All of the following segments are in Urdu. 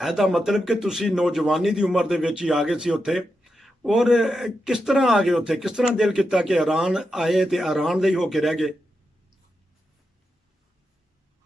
ਇਹਦਾ ਮਤਲਬ ਕਿ ਤੁਸੀਂ ਨੌਜਵਾਨੀ ਦੀ ਉਮਰ ਦੇ ਵਿੱਚ ਹੀ ਆ ਗਏ ਸੀ ਉੱਥੇ। ਔਰ ਕਿਸ ਤਰ੍ਹਾਂ ਆ ਗਏ ਉੱਥੇ? ਕਿਸ ਤਰ੍ਹਾਂ ਦਿਲ ਕੀਤਾ ਕਿ ਈਰਾਨ ਆਏ ਤੇ ਈਰਾਨ ਦੇ ਹੀ ਹੋ ਕੇ ਰਹਿ ਗਏ?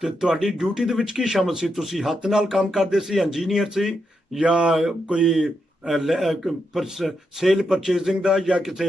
ਤੇ ਤੁਹਾਡੀ ਡਿਊਟੀ ਦੇ ਵਿੱਚ ਕੀ ਸ਼ਾਮਲ ਸੀ? ਤੁਸੀਂ ਹੱਥ ਨਾਲ ਕੰਮ ਕਰਦੇ ਸੀ, ਇੰਜੀਨੀਅਰ ਸੀ, ਜਾਂ ਕੋਈ ਸੇਲ ਪਰਚੇਜ਼ਿੰਗ ਦਾ, ਜਾਂ ਕਿਸੇ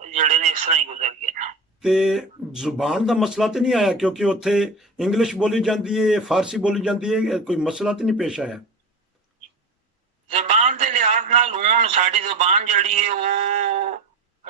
ਜਿਹੜੇ ਨੇ ਇਸ ਤਰ੍ਹਾਂ ਹੀ ਗੁਜ਼ਰ ਗਏ ਨੇ। ਤੇ ਜ਼ੁਬਾਨ ਦਾ ਮਸਲਾ ਤੇ ਨਹੀਂ ਆਇਆ? ਕਿਉਂਕਿ ਉੱਥੇ ਇੰਗਲਿਸ਼ ਬੋਲੀ ਜਾਂਦੀ ਹੈ, ਫਾਰਸੀ ਬੋਲੀ ਜਾਂਦੀ ਹੈ, ਕੋਈ ਮਸਲਾ ਤੇ ਨਹੀਂ ਪੇਸ਼ ਆਇਆ? ਜ਼ਬਾਨ ਦੇ ਲਿਹਾਜ਼ ਨਾਲ ਹੁਣ ਸਾਡੀ ਜ਼ਬਾਨ ਜਿਹੜੀ ਹੈ ਉਹ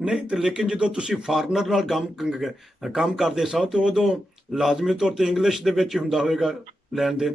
ਨਹੀਂ ਤੇ ਲੇਕਿਨ ਜਦੋਂ ਤੁਸੀਂ ਫਾਰਨਰ ਨਾਲ ਕੰਮ ਕਰਦੇ ਸੋ ਤੇ ਉਦੋਂ ਲਾਜ਼ਮੀ ਤੌਰ ਤੇ ਇੰਗਲਿਸ਼ ਦੇ ਵਿੱਚ ਹੀ ਹੁੰਦਾ ਹੋਵੇਗਾ ਲੈਣ ਦੇਣ?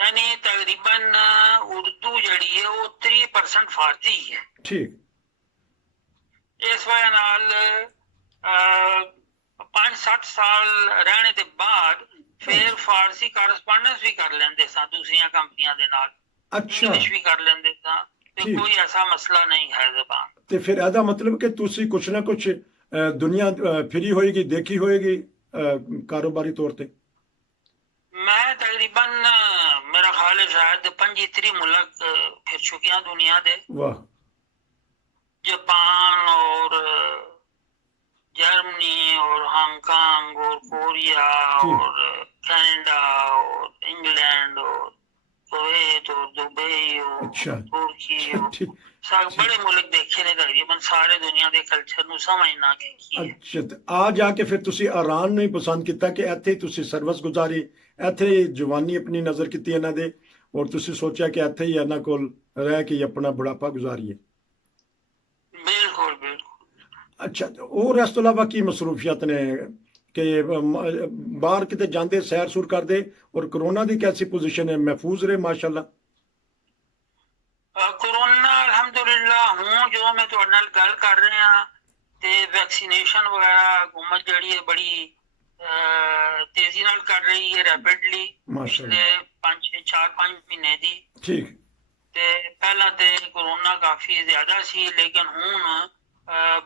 یعنی تقریباً اردو جڑی ہے وہ 3% فارسی ہے. ٹھیک اس وجہ نال 5-7 سال رہنے کے بعد پھر فارسی کارسپونڈنس بھی کر لیندے سا دوسری کمپنیاں دے نال, اچھا انگلش بھی کر لیندے سا, تو ٹھیک. کوئی ایسا مسئلہ نہیں ہے زبان. تے پھر ایدا مطلب کہ تسی کچھ نہ کچھ دنیا پھری ہوئے گی, دیکھی ہوئے گی کاروباری طور تے. میں تقریباً میرا خیال ہے شاید 25 ملک پھر چکیاں دنیا دے. واہ جاپان اور جرمنی اور ہانگ کانگ اور کوریا ٹھیک اور کینیڈا اور انگلینڈ اور کویت اور دبئی اور اچھا ترکی اور ٹھیک سب ٹھیک. بڑے ملک دیکھے نے تقریباً سارے دنیا دے کلچر نو سمجھنا کہ کی ہے. اچھا تے آ جا کے پھر تسی ایران نہیں پسند کیتا کہ ایتھے ہی تسی سروس گزاری, ایتھے ہی جوانی اپنی نظر کیتی انہاں دے, اور تسی سوچیا کہ ایتھے ہی انہاں کول رہ کے اپنا بڑھاپا گزاریے. بالکل بالکل. اچھا اور اس تو علاوہ کی مصروفیات نے کہ باہر کتے جاندے سیر سور کر دے, اور کرونا دی کیسی پوزیشن ہے, محفوظ رہے ماشاءاللہ. کورونا الحمدللہ ہوں جو میں تہاڈے نال گل کر رہے ہاں تے ویکسینیشن وغیرہ حکومت جڑی ہے بڑی تیزی نال کر رہی ہے, ریپڈلی پچھلے 4-5 مہینے دی. ٹھیک تے پہلا تے کرونا کافی زیادہ سی لیکن ہن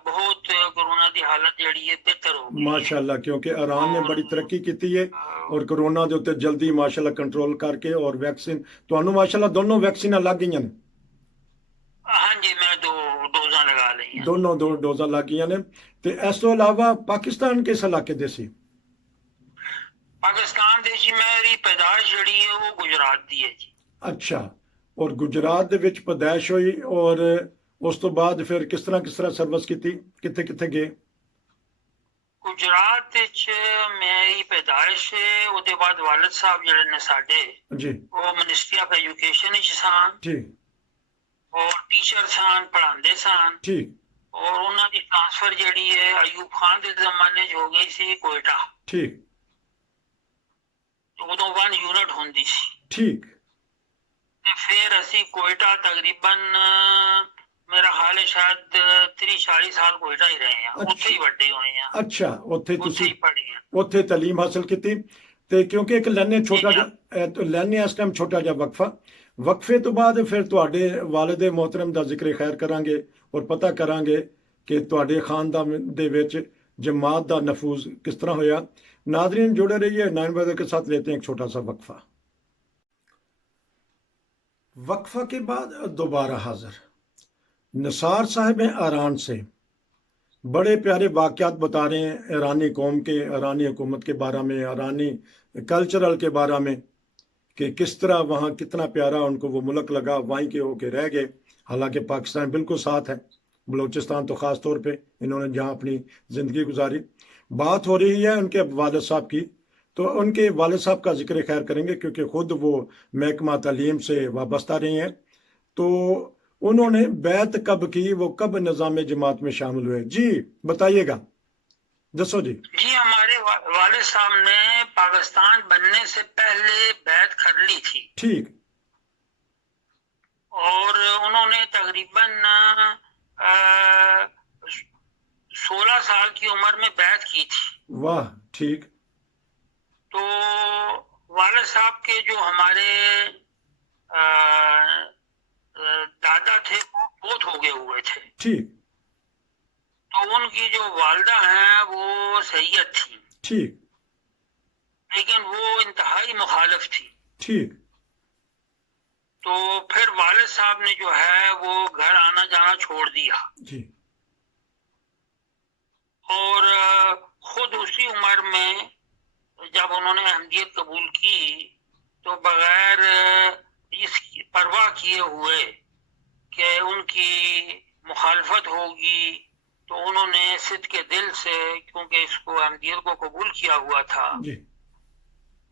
بہت کرونا دی حالت جڑی ہے بہتر ہو گئی ہے. ماشاءاللہ, کیونکہ ایران نے اور بڑی ترقی کیتی ہے اور کرونا دے اوتے جلدی ماشاءاللہ کنٹرول کر کے, اور ویکسین تانوں ماشاءاللہ دونوں ویکسیناں لگ گئیاں نے. ہاں جی میں 2 ڈوزاں لگا لی ہیں. دونوں 2 ڈوزاں لگ گئیاں نے. تے اس تو علاوہ پاکستان کس علاقے دے سی؟ پاکستان دے جی میری پیدائش جڑی ہے وہ گجرات دی ہے جی. اچھا, اور گجرات دے وچ پیدائش ہوئی, اور اس تو بعد پھر کس طرح سروس کیتی, کتے کتے گئے؟ گجرات وچ میری پیدائش ہے, او دے بعد والد صاحب جڑے نے ساڈے جی وہ منسٹری آف ایجوکیشن وچ سان ٹھیک اور ٹیچر سان, پڑھاندے سان, ٹھیک اور انہاں دی ٹرانسفر جڑی ہے ایوب خان دے زمانے چ ہو گئی سی کوئٹہ. ٹھیک ادو 1 یونٹ ہوندی سی. ٹھیک پھر اسی کوئٹہ تقریباً میرا خیال ہے شاید 30-40 سال کوئٹہ ہی رہے ہیں, اتھے ہی وڈے ہوئے ہیں, اچھا اوتھے اتھے تسی ہی پڑھے ہیں. اوتھے تعلیم حاصل کیتی. تے کیونکہ ایک لینے چھوٹا جی جا لینے اس ٹائم چھوٹا جا وقفہ, وقفے تو بعد پھر تواڈے والد محترم دا ذکر خیر کران گے اور پتہ کران گے کہ تواڈے خاندان دے وچ جماعت دا نفوذ کس طرح ہویا. ناظرین جڑے رہیے, 9 بجے کے ساتھ لیتے ہیں ایک چھوٹا سا وقفہ. وقفہ کے بعد دوبارہ حاضر. نثار صاحب ہیں ایران سے, بڑے پیارے واقعات بتا رہے ہیں ایرانی قوم کے, ایرانی حکومت کے بارے میں, ایرانی کلچرل کے بارے میں, کہ کس طرح وہاں کتنا پیارا ان کو وہ ملک لگا, وہیں کے ہو کے رہ گئے. حالانکہ پاکستان بالکل ساتھ ہے, بلوچستان تو خاص طور پہ انہوں نے جہاں اپنی زندگی گزاری. بات ہو رہی ہے ان کے والد صاحب کی, تو ان کے والد صاحب کا ذکر خیر کریں گے کیونکہ خود وہ محکمہ تعلیم سے وابستہ رہے ہیں. تو انہوں نے بیعت کب کی, وہ کب نظام جماعت میں شامل ہوئے؟ جی بتائیے گا, دسو جی. جی ہمارے والد صاحب نے پاکستان بننے سے پہلے بیعت کر لی تھی, ٹھیک اور انہوں نے تقریباً 16 سال کی عمر میں بیعت کی تھی. واہ ٹھیک تو والد صاحب کے جو ہمارے دادا تھے وہ بہت ہو گئے ہوئے تھے, ٹھیک تو ان کی جو والدہ ہیں وہ سید تھی, ٹھیک لیکن وہ انتہائی مخالف تھی. ٹھیک تو پھر والد صاحب نے جو ہے وہ گھر آنا جانا چھوڑ دیا, جی اور خود اسی عمر میں جب انہوں نے احمدیت قبول کی تو بغیر اس کی پرواہ کیے ہوئے کہ ان کی مخالفت ہوگی, تو انہوں نے صدق کے دل سے, کیونکہ اس کو احمدیت کو قبول کیا ہوا تھا, جی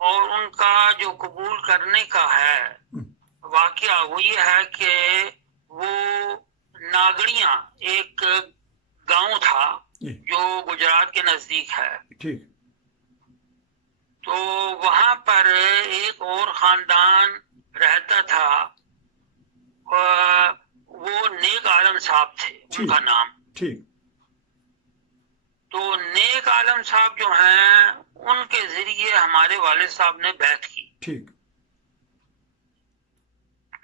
اور ان کا جو قبول کرنے کا ہے واقعہ وہ یہ ہے کہ وہ ناگڑیاں ایک گاؤں تھا جی جو گجرات کے نزدیک ہے, ٹھیک تو وہاں پر ایک اور خاندان رہتا تھا وہ نیک عالم صاحب تھے، ان کا نام. ٹھیک. تو نیک عالم صاحب جو ہیں ان کے ذریعے ہمارے والد صاحب نے بیعت کی. ٹھیک.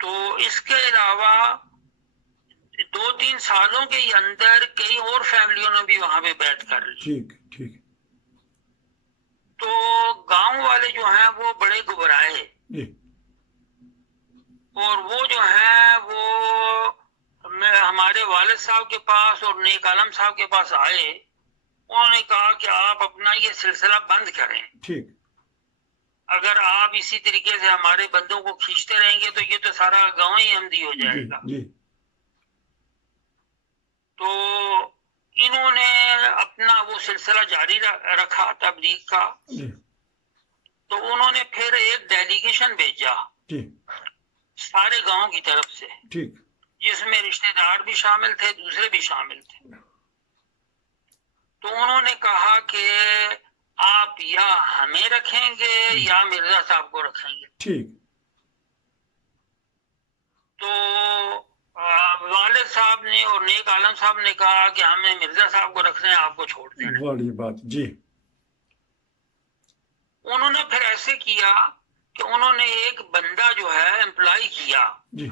تو اس کے علاوہ 2-3 سالوں کے اندر کئی اور فیملیوں نے بھی وہاں پہ بیعت کر لی. ٹھیک. ٹھیک. تو گاؤں والے جو ہیں وہ بڑے گھبرائے، جی. اور وہ جو ہیں وہ ہمارے والد صاحب کے پاس اور نیک عالم صاحب کے پاس آئے. انہوں نے کہا کہ آپ اپنا یہ سلسلہ بند کریں. ٹھیک. اگر آپ اسی طریقے سے ہمارے بندوں کو کھینچتے رہیں گے تو یہ تو سارا گاؤں ہی احمدی ہو جائے گا. جی. تو انہوں نے اپنا وہ سلسلہ جاری رکھا تبلیغ کا. جی. تو انہوں نے پھر ایک ڈیلیگیشن بھیجا جی. سارے گاؤں کی طرف سے، ٹھیک. جس میں رشتہ دار بھی شامل تھے، دوسرے بھی شامل تھے. تو انہوں نے کہا کہ آپ یا ہمیں رکھیں گے یا مرزا صاحب کو رکھیں گے. ٹھیک. تو والد صاحب نے اور نیک عالم صاحب نے کہا کہ ہمیں مرزا صاحب کو رکھنا ہے، آپ کو چھوڑ دینا. بڑی بات. جی. انہوں نے پھر ایسے کیا کہ انہوں نے ایک بندہ جو ہے امپلائی کیا. جی.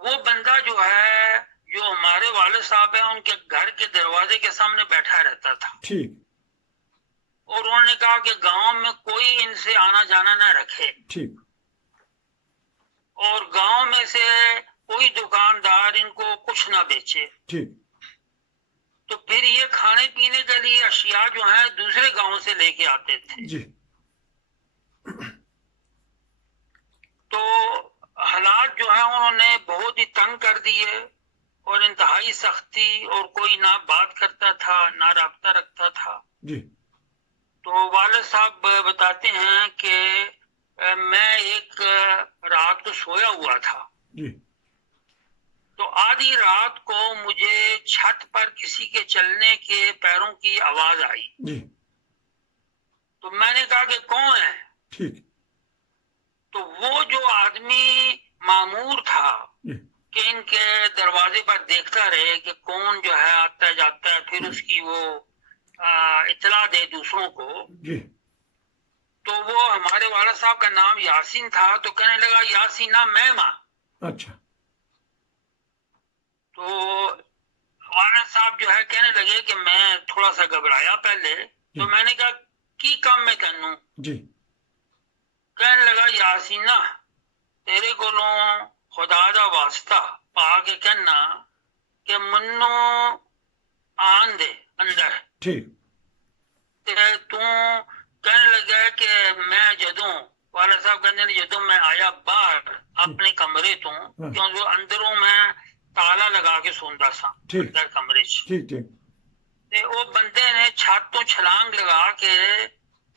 وہ بندہ جو ہے جو ہمارے والد صاحب ہیں ان کے گھر کے دروازے کے سامنے بیٹھا رہتا تھا. ٹھیک. اور انہوں نے کہا کہ گاؤں میں کوئی ان سے آنا جانا نہ رکھے، ٹھیک. اور گاؤں میں سے کوئی دکاندار ان کو کچھ نہ بیچے. ٹھیک. تو پھر یہ کھانے پینے کے لیے اشیاء جو ہیں دوسرے گاؤں سے لے کے آتے تھے. جی. تو حالات جو ہیں انہوں نے بہت ہی تنگ کر دیے، اور انتہائی سختی، اور کوئی نہ بات کرتا تھا نہ رابطہ رکھتا تھا. جی. تو والد صاحب بتاتے ہیں کہ میں ایک رات کو سویا ہوا تھا. جی. تو آدھی رات کو مجھے چھت پر کسی کے چلنے کے پیروں کی آواز آئی. جی. تو میں نے کہا کہ کون ہے؟ ٹھیک. تو وہ جو آدمی معمور تھا جی. کہ ان کے دروازے پر دیکھتا رہے کہ کون جو ہے آتا جاتا ہے، پھر اس کی وہ اطلاع دے دوسروں کو. جی. تو وہ ہمارے والد صاحب کا نام یاسین تھا. تو کہنے لگا یاسینہ میں ماں. اچھا. تو والد صاحب جو ہے کہنے لگے کہ میں تھوڑا سا گھبرایا پہلے. تو میں نے کہا کی کام میں کرنوں؟ جی. کہنے لگا یاسینہ تیرے کو خدا دا واسطہ پا کے کہنا کہ منو آن دے اندر. ٹھیک. تو کہنے لگا کہ میں جدوں والد صاحب کہنے جدوں میں آیا باہر اپنے کمرے تو کیونکہ اندروں میں تالا لگا کے سوندا سا اندر کمرے چ. ٹھیک. ٹھیک. تے وہ بندے نے چھت تو چھلانگ لگا کے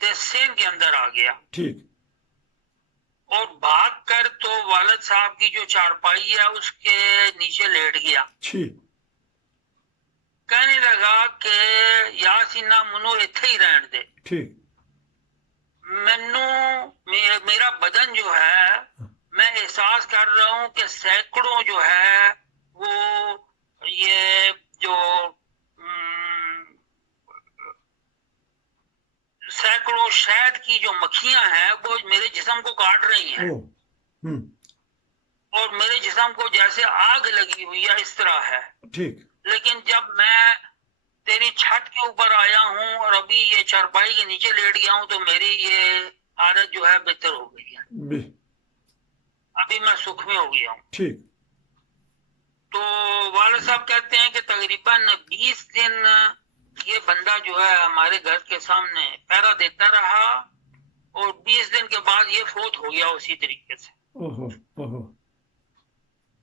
تے سین کے اندر آ گیا. ٹھیک. اور بھاگ کر تو والد صاحب کی جو چارپائی ہے اس کے نیچے لیٹ گیا. ٹھیک. کہنے لگا کہ یاسینہ منو ایتھے ہی رہن دے. ٹھیک. میرا بدن جو ہے میں احساس کر رہا ہوں کہ سینکڑوں جو ہے وہ یہ جو سینکڑوں شہد کی جو مکھیاں ہیں وہ میرے جسم کو کاٹ رہی ہیں. اور میرے جسم کو جیسے آگ لگی ہوئی ہے اس طرح ہے. ٹھیک. لیکن جب میں تیری چھت کے اوپر آیا ہوں اور ابھی یہ چارپائی کے نیچے لیٹ گیا ہوں تو میری یہ عادت جو ہے بہتر ہو گئی ہے. ابھی میں سکھ میں ہو گیا ہوں. ٹھیک. تو والد صاحب کہتے ہیں کہ تقریباً 20 دن یہ بندہ جو ہے ہمارے گھر کے سامنے پہرا دیتا رہا، اور 20 دن کے بعد یہ فوت ہو گیا اسی طریقے سے.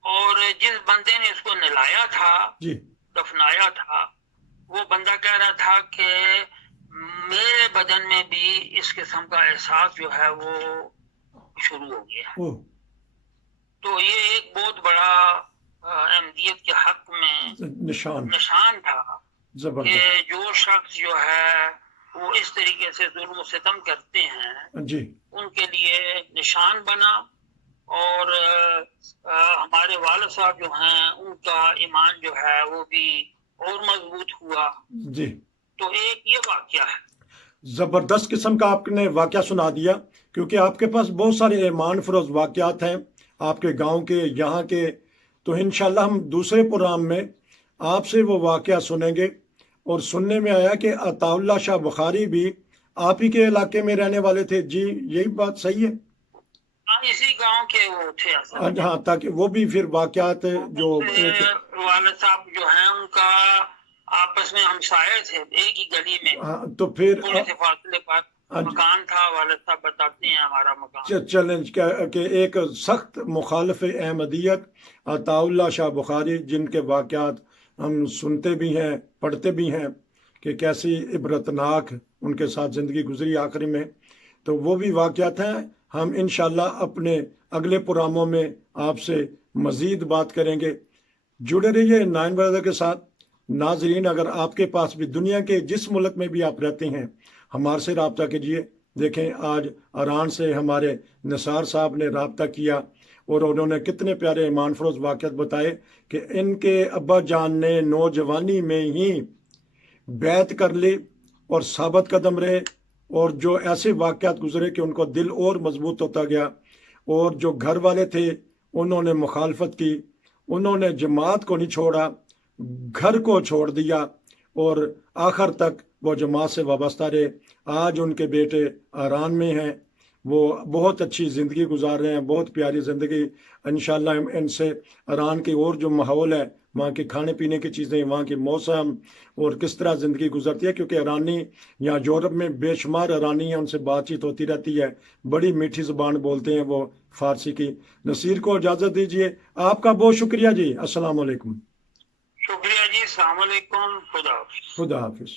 اور جس بندے نے اس کو نلایا تھا دفنایا تھا وہ بندہ کہہ رہا تھا کہ میرے بدن میں بھی اس قسم کا احساس جو ہے وہ شروع ہو گیا. تو یہ ایک بہت بڑا احمدیت کے حق میں نشان تھا کہ جو شخص جو ہے وہ اس طریقے سے ظلم و ستم کرتے ہیں جی ان کے لیے نشان بنا، اور ہمارے والد صاحب جو ہیں ان کا ایمان جو ہے وہ بھی اور مضبوط ہوا۔ جی تو ایک یہ واقعہ ہے۔ زبردست قسم کا آپ نے واقعہ سنا دیا، کیونکہ آپ کے پاس بہت سارے ایمان فروز واقعات ہیں آپ کے گاؤں کے، یہاں کے، تو انشاءاللہ ہم دوسرے پروگرام میں آپ سے وہ واقعہ سنیں گے۔ اور سننے میں آیا کہ عطا اللہ شاہ بخاری بھی آپ ہی کے علاقے میں رہنے والے تھے، جی یہی بات صحیح ہے؟ ہاں، اسی گاؤں کے وہ تھے اصل میں۔ ہاں، تاکہ وہ بھی پھر واقعات جو ایک والد صاحب جو ہیں ان کا آپس میں ہمسائے تھے، ایک ہی گلی میں تو پھر تھوڑے سے فاصلے پر مکان تھا۔ والد صاحب بتاتے ہیں ہمارا مکان چیلنج کہ ایک سخت مخالف احمدیت عطا اللہ شاہ بخاری، جن کے واقعات ہم سنتے بھی ہیں پڑھتے بھی ہیں کہ کیسی عبرتناک ان کے ساتھ زندگی گزری آخری میں، تو وہ بھی واقعات ہیں۔ ہم انشاءاللہ اپنے اگلے پروگراموں میں آپ سے مزید بات کریں گے۔ جڑے رہیے نائن برادر کے ساتھ۔ ناظرین، اگر آپ کے پاس بھی دنیا کے جس ملک میں بھی آپ رہتے ہیں ہمارے سے رابطہ کیجیے۔ دیکھیں آج ایران سے ہمارے نثار صاحب نے رابطہ کیا اور انہوں نے کتنے پیارے ایمان فروز واقعات بتائے کہ ان کے ابا جان نے نوجوانی میں ہی بیعت کر لی اور ثابت قدم رہے، اور جو ایسے واقعات گزرے کہ ان کو دل اور مضبوط ہوتا گیا، اور جو گھر والے تھے انہوں نے مخالفت کی، انہوں نے جماعت کو نہیں چھوڑا، گھر کو چھوڑ دیا، اور آخر تک وہ جماعت سے وابستہ رہے۔ آج ان کے بیٹے ایران میں ہیں، وہ بہت اچھی زندگی گزار رہے ہیں، بہت پیاری زندگی۔ انشاءاللہ ہم ان سے ایران کے اور جو ماحول ہے، وہاں کے کھانے پینے کی چیزیں، وہاں کے موسم اور کس طرح زندگی گزرتی ہے، کیونکہ ایرانی یا یورپ میں بے شمار ایرانی ہیں، ان سے بات چیت ہوتی رہتی ہے، بڑی میٹھی زبان بولتے ہیں وہ فارسی کی۔ نصیر کو اجازت دیجیے، آپ کا بہت شکریہ جی، السلام علیکم۔ شکریہ جی، السلام علیکم، خدا حافظ۔ خدا حافظ۔